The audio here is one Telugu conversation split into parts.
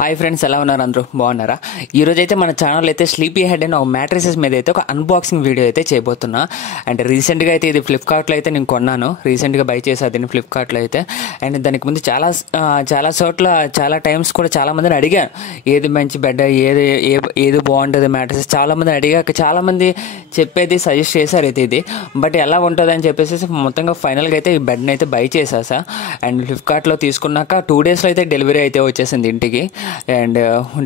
హాయ్ ఫ్రెండ్స్, ఎలా ఉన్నారు? అందరూ బాగున్నారా? ఈరోజు అయితే మన ఛానల్ అయితే స్లీపీ హెడ్ అండ్ ఒక మ్యాట్రెసెస్ మీద అయితే ఒక అన్బాక్సింగ్ వీడియో అయితే చేయబోతున్నా. అండ్ రీసెంట్గా అయితే ఇది ఫ్లిప్కార్ట్లో అయితే నేను కొన్నాను. రీసెంట్గా బై చేశాను దీన్ని ఫ్లిప్కార్ట్లో అయితే. అండ్ దానికి ముందు చాలా చోట్ల చాలా టైమ్స్ కూడా చాలామందిని అడిగాను, ఏది మంచి బెడ్, ఏది బాగుంటుంది మ్యాట్రెసెస్. చాలామందిని అడిగాక చాలామంది చెప్పేది సజెస్ట్ చేశారు అయితే ఇది. బట్ ఎలా ఉంటుంది అని చెప్పేసి మొత్తంగా ఫైనల్గా అయితే ఈ బెడ్ని అయితే బై చేసేసా. అండ్ ఫ్లిప్కార్ట్లో తీసుకున్నాక 2 daysలో అయితే డెలివరీ అయితే వచ్చేసింది ఇంటికి. అండ్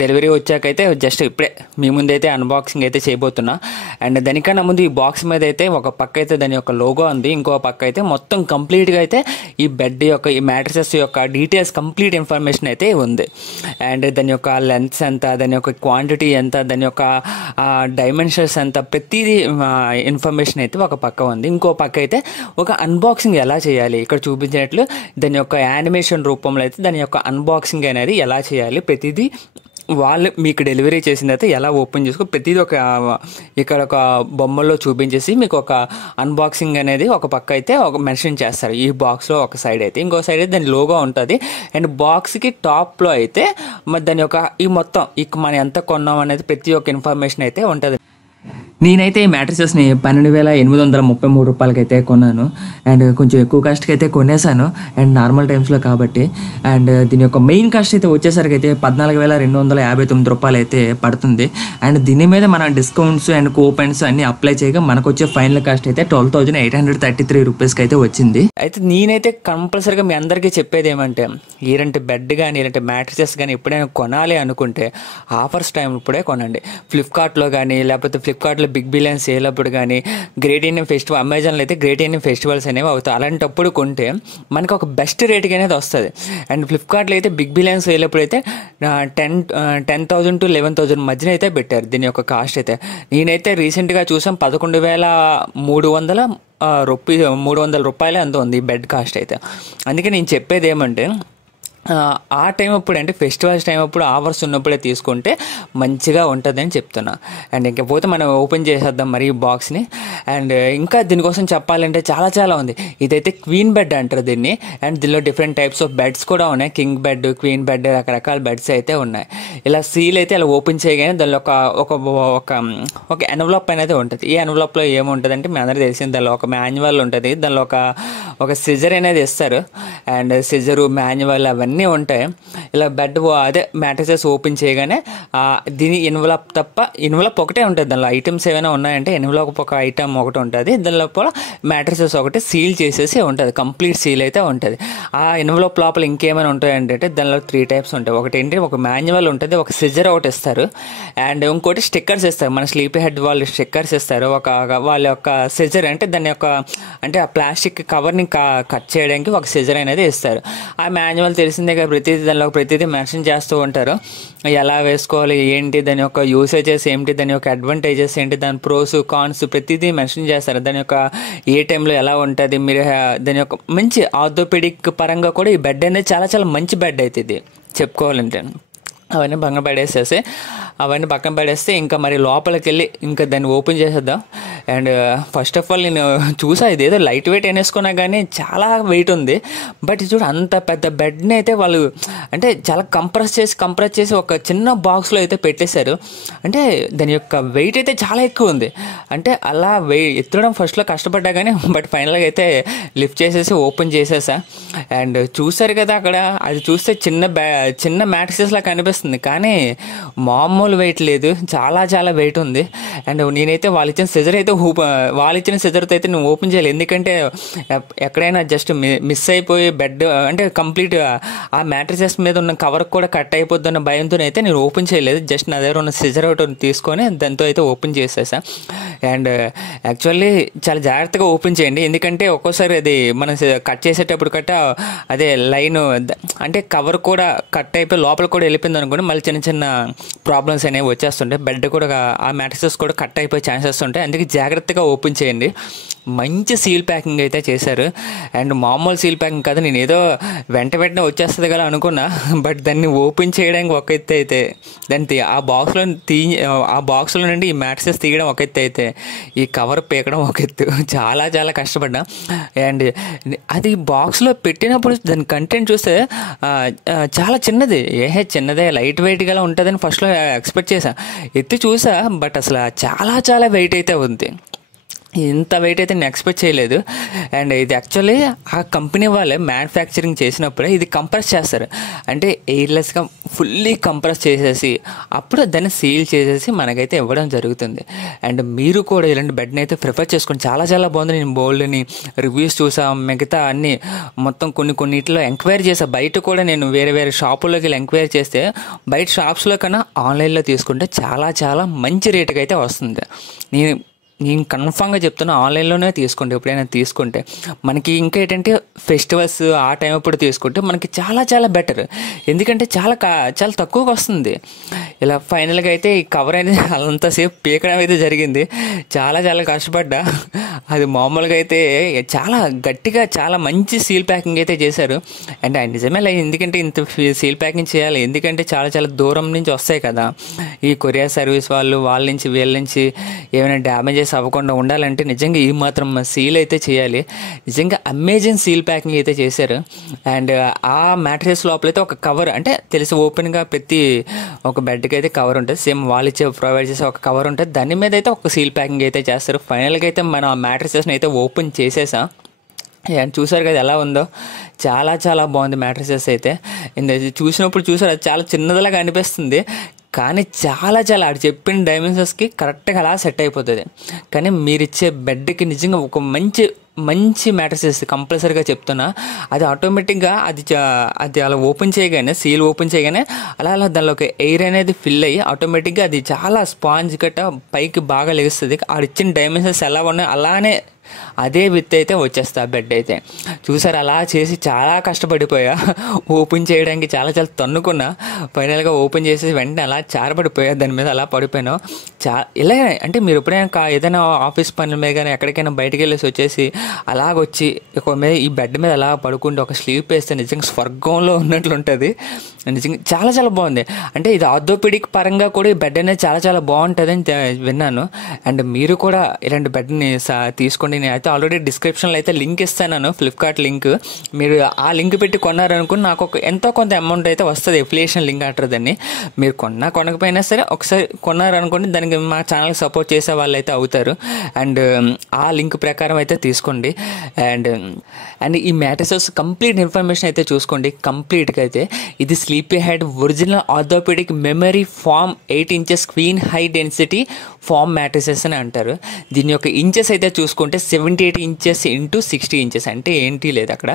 డెలివరీ వచ్చాకైతే జస్ట్ ఇప్పుడే మీ ముందు అయితే అన్బాక్సింగ్ అయితే చేయబోతున్నా. అండ్ దానికన్నా ముందు ఈ బాక్స్ మీద అయితే ఒక పక్క అయితే దాని యొక్క లోగో ఉంది, ఇంకో పక్క అయితే మొత్తం కంప్లీట్గా అయితే ఈ బెడ్ యొక్క ఈ మ్యాట్రెసెస్ యొక్క డీటెయిల్స్ కంప్లీట్ ఇన్ఫర్మేషన్ అయితే ఉంది. అండ్ దాని యొక్క లెంత్ ఎంత, దాని యొక్క క్వాంటిటీ ఎంత, దాని యొక్క డైమెన్షన్స్ ఎంత, ప్రతిదీ ఇన్ఫర్మేషన్ అయితే ఒక పక్క ఉంది. ఇంకో పక్క అయితే ఒక అన్బాక్సింగ్ ఎలా చేయాలి, ఇక్కడ చూపించినట్లు దాని యొక్క యానిమేషన్ రూపంలో అయితే దాని యొక్క అన్బాక్సింగ్ అనేది ఎలా చేయాలి, ప్రతిదీ వాళ్ళు మీకు డెలివరీ చేసిన తర్వాత ఎలా ఓపెన్ చేసుకో, ప్రతిదీ ఇక్కడ ఒక బొమ్మల్లో చూపించేసి మీకు ఒక అన్బాక్సింగ్ అనేది ఒక పక్క అయితే ఒక మెన్షన్ చేస్తారు. ఈ బాక్స్లో ఒక సైడ్ అయితే, ఇంకో సైడ్ అయితే దాని లోగో ఉంటుంది. అండ్ బాక్స్కి టాప్లో అయితే మరి దాని యొక్క ఈ మొత్తం మనం ఎంత కొన్నాం అనేది ప్రతి ఒక్క ఇన్ఫర్మేషన్ అయితే ఉంటుంది. నేనైతే ఈ మ్యాట్రెసెస్ని 12,833 రూపాయలకైతే కొన్నాను. అండ్ కొంచెం ఎక్కువ కాస్ట్కి అయితే కొనేసాను, అండ్ నార్మల్ టైమ్స్లో కాబట్టి. అండ్ దీని యొక్క మెయిన్ కాస్ట్ అయితే వచ్చేసరికి అయితే 14,259 రూపాయలు అయితే పడుతుంది. అండ్ దీని మీద మన డిస్కౌంట్స్ అండ్ కూపన్స్ అన్ని అప్లై చేయగా మనకు వచ్చే ఫైనల్ కాస్ట్ అయితే 12,833 రూపీస్కి అయితే వచ్చింది. అయితే నేనైతే కంపల్సరీగా మీ అందరికీ చెప్పేది ఏమంటే, ఇలాంటి బెడ్ కానీ ఇలాంటి మ్యాట్రెసెస్ కానీ ఎప్పుడైనా కొనాలి అనుకుంటే ఆఫర్స్ టైం ఇప్పుడే కొనండి. ఫ్లిప్కార్ట్లో కానీ, లేకపోతే ఫ్లిప్కార్ట్లో బిగ్ బిలియన్ సేల్ అప్పుడు కానీ, గ్రేట్ ఇండియన్ ఫెస్టివల్, అమెజాన్లో అయితే గ్రేట్ ఇండియన్ ఫెస్టివల్స్ అనేవి అవుతాయి. అలాంటప్పుడు కొంటే మనకు ఒక బెస్ట్ రేట్కి అనేది వస్తుంది. అండ్ ఫ్లిప్కార్ట్లో అయితే బిగ్ బిలియన్ సేల్ అప్పుడు అయితే 10,000 to 11,000 మధ్యన అయితే పెట్టారు దీని యొక్క కాస్ట్ అయితే. నేనైతే రీసెంట్గా చూసాం 11,300 రూపాయలే అంత ఉంది ఈ బెడ్ కాస్ట్ అయితే. అందుకే నేను చెప్పేది ఏమంటే, ఆ టైం అప్పుడు అంటే ఫెస్టివల్స్ టైం అప్పుడు ఆఫర్స్ ఉన్నప్పుడే తీసుకుంటే మంచిగా ఉంటుందని చెప్తున్నా. అండ్ ఇంకపోతే మనం ఓపెన్ చేసేద్దాం మరి ఈ బాక్స్ని. అండ్ ఇంకా దీనికోసం చెప్పాలంటే చాలా ఉంది. ఇదైతే క్వీన్ బెడ్ అంటారు దీన్ని. అండ్ దీనిలో డిఫరెంట్ టైప్స్ ఆఫ్ బెడ్స్ కూడా ఉన్నాయి. కింగ్ బెడ్, క్వీన్ బెడ్, రకరకాల బెడ్స్ అయితే ఉన్నాయి. ఇలా సీల్ అయితే ఇలా ఓపెన్ చేయగానే దానిలో ఒక ఎన్వలప్ అనేది ఉంటుంది. ఈ ఎన్వలప్లో ఏముంటుంది అంటే, మీ అందరికీ తెలిసింది, దానిలో ఒక మాన్యువల్ ఉంటుంది, దానిలో ఒక సిజర్ అనేది ఇస్తారు. అండ్ సిజరు, మాన్యువల్ అవన్నీ ఉంటాయి. ఇలా బెడ్ అదే మ్యాట్రెసెస్ ఓపెన్ చేయగానే దీని ఎన్వలప్ ఒకటే ఉంటుంది. దానిలో ఐటమ్స్ ఏమైనా ఉన్నాయంటే ఎన్వలప్ ఒక ఐటమ్ ఒకటి ఉంటుంది, దాని లోపల మ్యాట్రెసెస్ ఒకటి సీల్ చేసేసి ఉంటుంది, కంప్లీట్ సీల్ అయితే ఉంటుంది. ఆ ఎన్వలప్ లోపల ఇంకేమైనా ఉంటాయంటే దానిలో 3 types ఉంటాయి. ఒకటి ఏంటి, ఒక మాన్యువల్ ఉంటుంది, ఒక సిజర్ ఒకటి ఇస్తారు, అండ్ ఇంకోటి స్టిక్కర్స్ ఇస్తారు. మన స్లీపీ హెడ్ వాళ్ళు స్టిక్కర్స్ ఇస్తారు. వాళ్ళ యొక్క సిజర్ అంటే దాని యొక్క అంటే ఆ ప్లాస్టిక్ కవర్ని కట్ చేయడానికి ఒక సిజర్ అనేది ఇస్తారు. ఆ మాన్యువల్ తెలిసిందే కదా, ప్రతిదీ మెన్షన్ చేస్తూ ఉంటారు, ఎలా వేసుకోవాలి ఏంటి, దాని యొక్క యూసేజెస్ ఏంటి, దాని యొక్క అడ్వాంటేజెస్ ఏంటి, దాని ప్రోస్ కాన్స్ ప్రతిదీ మెన్షన్ చేస్తారు. దాని యొక్క ఏ టైంలో ఎలా ఉంటుంది, మీరు దాని యొక్క మంచి ఆర్థోపెడిక్ పరంగా కూడా ఈ బెడ్ అనేది చాలా మంచి బెడ్ అయితే ఇది చెప్పుకోవాలంటే. అవన్నీ పక్కన పడేస్తే ఇంకా మరి లోపలికి వెళ్ళి ఇంకా దాన్ని ఓపెన్ చేసేద్దాం. అండ్ ఫస్ట్ ఆఫ్ ఆల్ నేను చూసా, ఇదేదో లైట్ వెయిట్ అనేసుకున్నా కానీ చాలా వెయిట్ ఉంది. బట్ చూడు, అంత పెద్ద బెడ్ని అయితే వాళ్ళు అంటే చాలా కంప్రెస్ చేసి ఒక చిన్న బాక్స్లో అయితే పెట్టేశారు. అంటే దాని యొక్క వెయిట్ అయితే చాలా ఎక్కువ ఉంది. అంటే అలా ఎత్తడం ఫస్ట్లో కష్టపడ్డా కానీ, బట్ ఫైనల్గా అయితే లిఫ్ట్ చేసేసి ఓపెన్ చేసేసా. అండ్ చూసారు కదా, అక్కడ అది చూస్తే చిన్న మ్యాట్రెసెస్లా కనిపిస్తుంది, కానీ మామూలు వెయిట్ లేదు, చాలా వెయిట్ ఉంది. అండ్ నేనైతే వాళ్ళు ఇచ్చిన సిజర్తో అయితే నేను ఓపెన్ చేయాలి. ఎందుకంటే ఎక్కడైనా జస్ట్ మిస్ అయిపోయి బెడ్ అంటే కంప్లీట్ ఆ మ్యాట్రెసెస్ మీద ఉన్న కవర్ కూడా కట్ అయిపోద్ది అన్న భయంతో అయితే నేను ఓపెన్ చేయలేదు. జస్ట్ నా దగ్గర ఉన్న సిజర్ ఒకటి తీసుకొని దాంతో అయితే ఓపెన్ చేసేసా. అండ్ యాక్చువల్లీ చాలా జాగ్రత్తగా ఓపెన్ చేయండి, ఎందుకంటే ఒక్కోసారి అది మనం కట్ చేసేటప్పుడు అదే లైన్ అంటే కవర్ కూడా కట్ అయిపోయి లోపల కూడా వెళ్ళిపోయింది అనుకోండి, మళ్ళీ చిన్న ప్రాబ్లమ్స్ ప్రాబ్లమ్స్ అనేవి వచ్చేస్తుంటాయి, బెడ్ కూడా ఆ మ్యాట్రెసెస్ కూడా కట్ అయిపోయే ఛాన్సెస్ ఉంటాయి. అందుకే జాగ్రత్తగా ఓపెన్ చేయండి. మంచి సీల్ ప్యాకింగ్ అయితే చేశారు. అండ్ మామూలు సీల్ ప్యాకింగ్ కాదు, నేను ఏదో వెంటనే వచ్చేస్తుంది కదా అనుకున్నా. బట్ దాన్ని ఓపెన్ చేయడానికి ఒక ఎత్తు అయితే, దాన్ని ఆ బాక్స్లో నుండి ఈ మ్యాట్రెసెస్ తీయడం ఒక ఎత్తు అయితే, ఈ కవర్ పీకడం ఒక ఎత్తు. చాలా చాలా కష్టపడ్డా. అండ్ అది బాక్స్లో పెట్టినప్పుడు దాని కంటెంట్ చూస్తే చాలా చిన్నది, చిన్నదే లైట్ వెయిట్గా ఉంటుందని ఫస్ట్లో ఎక్స్పెక్ట్ చేశా. ఎత్తి చూసా, బట్ అసలు చాలా చాలా వెయిట్ అయితే ఉంది. ఇంత వెయిట్ అయితే నేను ఎక్స్పెక్ట్ చేయలేదు. అండ్ ఇది యాక్చువల్లీ ఆ కంపెనీ వాళ్ళే మ్యానుఫ్యాక్చరింగ్ చేసినప్పుడే ఇది కంప్రెస్ చేస్తారు. అంటే ఎయిర్లెస్గా ఫుల్లీ కంప్రెస్ చేసేసి అప్పుడు దాన్ని సీల్ చేసేసి మనకైతే ఇవ్వడం జరుగుతుంది. అండ్ మీరు కూడా ఇలాంటి బెడ్ని అయితే ప్రిఫర్ చేసుకోండి. చాలా చాలా బాగుంది. నేను బోల్డ్ని రివ్యూస్ చూసా, మిగతా అన్నీ మొత్తం కొన్నిటిలో ఎంక్వైరీ చేసా. బయట కూడా నేను వేరే షాపుల్లోకి వెళ్ళి ఎంక్వైరీ చేస్తే బయట షాప్స్లో కన్నా ఆన్లైన్లో తీసుకుంటే చాలా చాలా మంచి రేటుకి అయితే వస్తుంది. నేను కన్ఫామ్గా చెప్తున్నా, ఆన్లైన్లోనే తీసుకోండి. ఎప్పుడైనా తీసుకుంటే మనకి ఇంకా ఏంటంటే ఫెస్టివల్స్ ఆ టైం అప్పుడు తీసుకుంటే మనకి చాలా చాలా బెటర్. ఎందుకంటే చాలా తక్కువగా వస్తుంది. ఇలా ఫైనల్గా అయితే ఈ కవర్ అనేది అంతసేపు పీకడం అయితే జరిగింది. చాలా చాలా కష్టపడ్డా. అది మామూలుగా అయితే చాలా గట్టిగా చాలా మంచి సీల్ ప్యాకింగ్ అయితే చేశారు. అండ్ నిజమే, ఎందుకంటే ఇంత సీల్ ప్యాకింగ్ చేయాలి, ఎందుకంటే చాలా చాలా దూరం నుంచి వస్తాయి కదా ఈ కొరియర్ సర్వీస్ వాళ్ళ నుంచి వీళ్ళ నుంచి ఏమైనా డ్యామేజెస్ అవ్వకుండా ఉండాలంటే నిజంగా ఈ మాత్రం సీల్ అయితే చేయాలి. నిజంగా అమేజింగ్ సీల్ ప్యాకింగ్ అయితే చేశారు. అండ్ ఆ మ్యాట్రెస్ లోపలైతే ఒక కవర్, అంటే తెలిసి ఓపెన్గా ప్రతి ఒక బెడ్కి అయితే కవర్ ఉంటుంది, సేమ్ వాళ్ళు ప్రొవైడ్ చేసే ఒక కవర్ ఉంటుంది, దాని మీద అయితే ఒక సీల్ ప్యాకింగ్ అయితే చేస్తారు. ఫైనల్గా అయితే మనం ఆ మ్యాట్రెసెస్ని అయితే ఓపెన్ చేసేసాం. చూసారు కదా ఎలా ఉందో, చాలా చాలా బాగుంది మ్యాట్రెసెస్ అయితే. చూసినప్పుడు చూసారు అది చాలా చిన్నదిలాగా అనిపిస్తుంది, కానీ చాలా చాలా ఆడు చెప్పిన డైమెన్షన్స్కి కరెక్ట్గా అలా సెట్ అయిపోతుంది. కానీ మీరు ఇచ్చే బెడ్కి నిజంగా ఒక మంచి మ్యాట్రెసెస్ కంపల్సరీగా చెప్తున్నా. అది ఆటోమేటిక్గా అది అలా ఓపెన్ చేయగానే, సీల్ ఓపెన్ చేయగానే అలా దానిలోకి ఎయిర్ అనేది ఫిల్ అయ్యి ఆటోమేటిక్గా అది చాలా స్పాంజ్ గట్ట పైకి బాగా లెగుస్తుంది. ఆడు ఇచ్చిన డైమెన్షన్స్ ఎలా ఉన్నాయి అలానే అదే విత్ అయితే వచ్చేస్తా బెడ్ అయితే. చూసారు, అలా చేసి చాలా కష్టపడిపోయా. ఓపెన్ చేయడానికి చాలా చాలా తన్నుకున్నా. ఫైనల్గా ఓపెన్ చేసి వెంటనే అలా చారపడిపోయా, దాని మీద అలా పడిపోయాను. ఇలా అంటే మీరు ఎప్పుడైనా ఏదైనా ఆఫీస్ పనుల మీద కానీ ఎక్కడికైనా బయటకు వెళ్ళేసి వచ్చేసి అలాగొచ్చి ఈ బెడ్ మీద అలా పడుకుంటే ఒక స్లీప్ వేస్తే నిజంగా స్వర్గంలో ఉన్నట్లు ఉంటుంది. నిజంగా చాలా చాలా బాగుంది. అంటే ఇది ఆర్థోపెడిక్ పరంగా కూడా ఈ బెడ్ అనేది చాలా చాలా బాగుంటుందని విన్నాను. అండ్ మీరు కూడా ఇలాంటి బెడ్ని తీసుకోండి. నేను అయితే ఆల్రెడీ డిస్క్రిప్షన్లో అయితే లింక్ ఇస్తాను, ఫ్లిప్కార్ట్ లింక్. మీరు ఆ లింక్ పెట్టి కొన్నారనుకుని నాకు ఎంతో కొంత అమౌంట్ అయితే వస్తుంది, ఎఫిలియేషన్ లింక్ అంటారు దాన్ని. మీరు కొనకపోయినా సరే ఒకసారి కొన్నారనుకోండి, దానికి మా ఛానల్కి సపోర్ట్ చేసే వాళ్ళు అయితే అవుతారు. అండ్ ఆ లింక్ ప్రకారం అయితే తీసుకోండి. అండ్ ఈ మ్యాట్రెసెస్ కంప్లీట్ ఇన్ఫర్మేషన్ అయితే చూసుకోండి. కంప్లీట్గా అయితే ఇది sleepyhead original orthopedic memory foam 8 inches queen high density foam mattresses అని అంటారు. దీని యొక్క ఇంచెస్ అయితే చూసుకుంటే 78 inches into 60 inches, అంటే ఏంటి లేదు అక్కడ.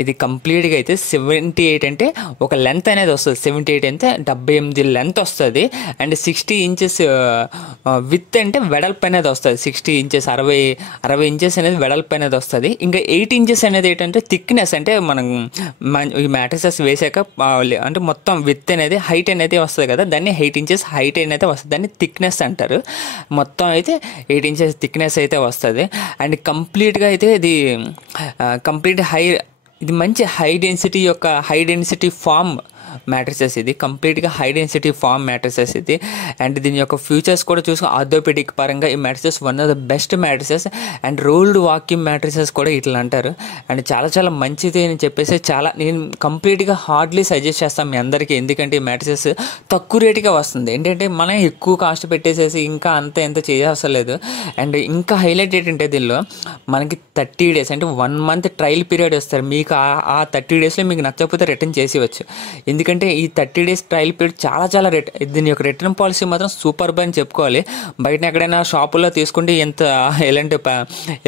ఇది కంప్లీట్గా అయితే 78 అంటే ఒక లెంత్ అనేది వస్తుంది. 78 అంటే 78 లెంత్ వస్తుంది. అండ్ 60 inches విత్ అంటే వెడల్పు అనేది వస్తుంది. 60 inches 60 inches అనేది వెడల్పు అనేది వస్తుంది. ఇంకా 8 inches అనేది ఏంటంటే థిక్నెస్, అంటే మనం ఈ మ్యాట్రెసెస్ వేసాక అంటే మొత్తం విత్ అనేది హైట్ అనేది వస్తుంది కదా, దాన్ని 8 inches హైట్ అనేది వస్తుంది, దాన్ని థిక్నెస్ అంటారు. మొత్తం అయితే 8 inches థిక్నెస్ అయితే వస్తుంది. అండ్ కంప్లీట్గా అయితే ఇది ఇది మంచి హై డెన్సిటీ ఫామ్ మ్యాట్రెసెస్. ఇది కంప్లీట్గా హై డెన్సిటీ ఫామ్ మ్యాట్రెసెస్ ఇది. అండ్ దీని యొక్క ఫ్యూచర్స్ కూడా చూసుకుని ఆర్థోపెడిక్ పరంగా ఈ mattresses one of the best mattresses. And rolled vacuum mattresses కూడా ఇట్లా అంటారు. అండ్ చాలా చాలా మంచిది అని చెప్పేసి నేను కంప్లీట్గా హార్డ్లీ సజెస్ట్ చేస్తాను మీ అందరికీ. ఎందుకంటే ఈ మ్యాట్రెసెస్ తక్కువ రేటుగా వస్తుంది. ఏంటంటే మనం ఎక్కువ కాస్ట్ పెట్టేసేసి ఇంకా ఎంత చేయవసలేదు. అండ్ ఇంకా హైలైట్ ఏంటంటే దీనిలో మనకి 30 days అంటే 1 month ట్రయల్ పీరియడ్ వస్తారు. మీకు ఆ 30 daysలో మీకు నచ్చకపోతే రిటర్న్ చేసేవచ్చు. ఎందుకంటే ఈ 30 days ట్రయల్ పీరియడ్ చాలా చాలా దీని యొక్క రిటర్న్ పాలసీ మాత్రం సూపర్బ్ అని చెప్పుకోవాలి. బయట ఎక్కడైనా షాపుల్లో తీసుకుంటే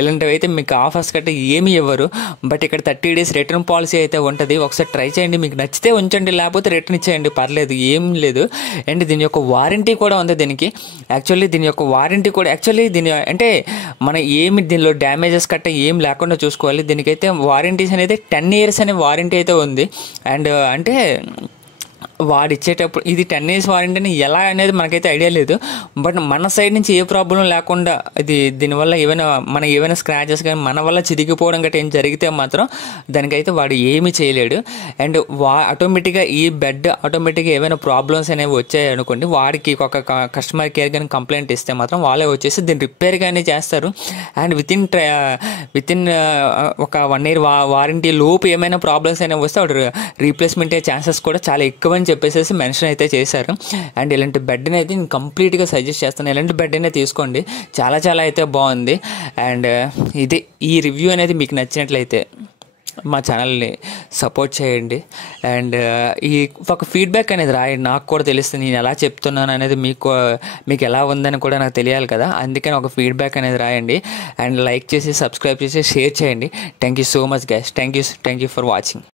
ఇలాంటివి అయితే మీకు ఆఫర్స్ కట్ట ఏమీ ఇవ్వరు. బట్ ఇక్కడ 30 days రిటర్న్ పాలసీ అయితే ఉంటుంది. ఒకసారి ట్రై చేయండి, మీకు నచ్చితే ఉంచండి, లేకపోతే రిటర్న్ ఇచ్చేయండి, పర్లేదు, ఏం లేదు. అండ్ దీని యొక్క వారంటీ కూడా ఉంది దీనికి. దీని యొక్క వారంటీ కూడా అంటే మనం దీనిలో డ్యామేజెస్ కట్ట ఏం లేకుండా చూసుకోవాలి. దీనికైతే వారంటీస్ అనేది 10 years అనే వారంటీ అయితే ఉంది. అండ్ అంటే వాడు ఇచ్చేటప్పుడు ఇది 10 years వారంటీ అని ఎలా అనేది మనకైతే ఐడియా లేదు. బట్ మన సైడ్ నుంచి ఏ ప్రాబ్లం లేకుండా దీనివల్ల ఏమైనా స్క్రాచెస్ కానీ మన వల్ల చిరిగిపోవడం గట్రా ఏం జరిగితే మాత్రం దానికైతే వాడు ఏమీ చేయలేడు. అండ్ ఆటోమేటిక్గా ఈ బెడ్ ఆటోమేటిక్గా ఏమైనా ప్రాబ్లమ్స్ అనేవి వచ్చాయి అనుకోండి, వాడికి ఒక కస్టమర్ కేర్ కానీ కంప్లైంట్ ఇస్తే మాత్రం వాళ్ళే వచ్చేసి దీన్ని రిపేర్ కానీ చేస్తారు. అండ్ వితిన్ ఒక 1 year వారంటీ లోపు ఏమైనా ప్రాబ్లమ్స్ అనేవి వస్తే వాడు రీప్లేస్మెంట్ అయ్యే ఛాన్సెస్ కూడా చాలా ఎక్కువ అని చెప్పేసి మెన్షన్ అయితే చేశారు. అండ్ ఇలాంటి బెడ్ని అయితే నేను కంప్లీట్గా సజెస్ట్ చేస్తాను. ఇలాంటి బెడ్నే తీసుకోండి, చాలా చాలా అయితే బాగుంది. అండ్ ఈ రివ్యూ అనేది మీకు నచ్చినట్లయితే మా ఛానల్ని సపోర్ట్ చేయండి. అండ్ ఈ ఒక ఫీడ్బ్యాక్ అనేది రాయండి, నాకు కూడా తెలుస్తుంది నేను ఎలా చెప్తున్నాను అనేది మీకు ఎలా ఉందని కూడా నాకు తెలియాలి కదా. అందుకని ఒక ఫీడ్బ్యాక్ అనేది రాయండి. అండ్ లైక్ చేసి సబ్స్క్రైబ్ చేసి షేర్ చేయండి. Thank you so much guys. Thank you for watching.